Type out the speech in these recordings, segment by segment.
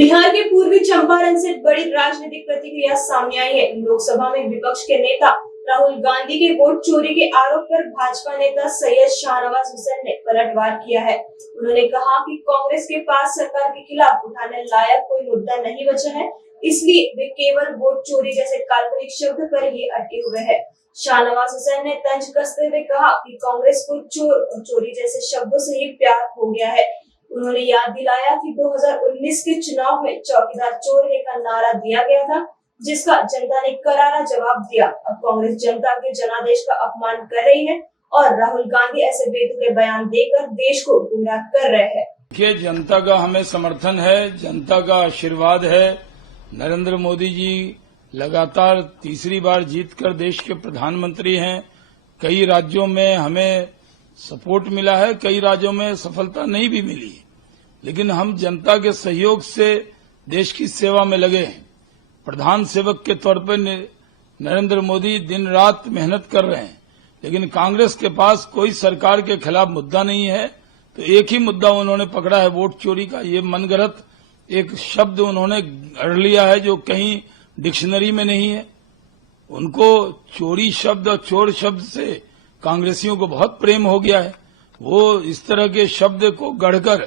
बिहार के पूर्वी चंपारण से बड़ी राजनीतिक प्रतिक्रिया सामने आई है। लोकसभा में विपक्ष के नेता राहुल गांधी के वोट चोरी के आरोप पर भाजपा नेता सैयद शाहनवाज हुसैन ने पलटवार किया है। उन्होंने कहा कि कांग्रेस के पास सरकार के खिलाफ उठाने लायक कोई मुद्दा नहीं बचा है, इसलिए वे केवल वोट चोरी जैसे काल्पनिक शब्द पर ही अटके हुए हैं। शाहनवाज हुसैन ने तंज कसते हुए कहा कि कांग्रेस को चोर और चोरी जैसे शब्दों से ही प्यार हो गया है। उन्होंने याद दिलाया कि 2019 के चुनाव में चौकीदार चोर है का नारा दिया गया था, जिसका जनता ने करारा जवाब दिया। अब कांग्रेस जनता के जनादेश का अपमान कर रही है और राहुल गांधी ऐसे बेतुके बयान देकर देश को गुमराह कर रहे हैं। देखिए, जनता का हमें समर्थन है, जनता का आशीर्वाद है। नरेंद्र मोदी जी लगातार तीसरी बार जीतकर देश के प्रधानमंत्री हैं। कई राज्यों में हमें सपोर्ट मिला है, कई राज्यों में सफलता नहीं भी मिली, लेकिन हम जनता के सहयोग से देश की सेवा में लगे हैं। प्रधान सेवक के तौर पर नरेंद्र मोदी दिन रात मेहनत कर रहे हैं, लेकिन कांग्रेस के पास कोई सरकार के खिलाफ मुद्दा नहीं है। तो एक ही मुद्दा उन्होंने पकड़ा है, वोट चोरी का। ये मनगढ़ंत एक शब्द उन्होंने गढ़ लिया है जो कहीं डिक्शनरी में नहीं है। उनको चोरी शब्द और चोर शब्द से कांग्रेसियों को बहुत प्रेम हो गया है। वो इस तरह के शब्द को गढ़कर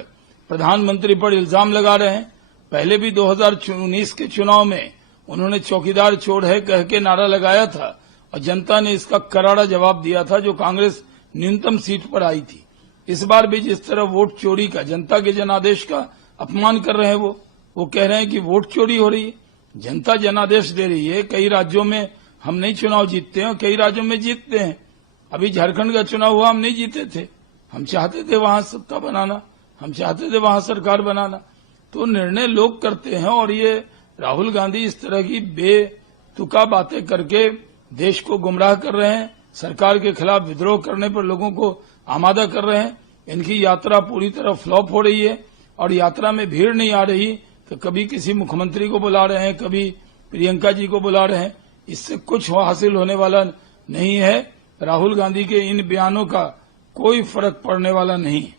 प्रधानमंत्री पर इल्जाम लगा रहे हैं। पहले भी 2019 के चुनाव में उन्होंने चौकीदार चोर है कह के नारा लगाया था और जनता ने इसका करारा जवाब दिया था, जो कांग्रेस न्यूनतम सीट पर आई थी। इस बार भी जिस तरह वोट चोरी का, जनता के जनादेश का अपमान कर रहे हैं, वो कह रहे हैं कि वोट चोरी हो रही है। जनता जनादेश दे रही है। कई राज्यों में हम नहीं चुनाव जीतते हैं, कई राज्यों में जीतते हैं। अभी झारखंड का चुनाव हुआ, हम नहीं जीते थे। हम चाहते थे वहां सत्ता बनाना, हम चाहते थे वहां सरकार बनाना। तो निर्णय लोग करते हैं और ये राहुल गांधी इस तरह की बेतुका बातें करके देश को गुमराह कर रहे हैं, सरकार के खिलाफ विद्रोह करने पर लोगों को आमादा कर रहे हैं। इनकी यात्रा पूरी तरह फ्लॉप हो रही है और यात्रा में भीड़ नहीं आ रही। तो कभी किसी मुख्यमंत्री को बुला रहे हैं, कभी प्रियंका जी को बुला रहे हैं। इससे कुछ हासिल होने वाला नहीं है। राहुल गांधी के इन बयानों का कोई फर्क पड़ने वाला नहीं है।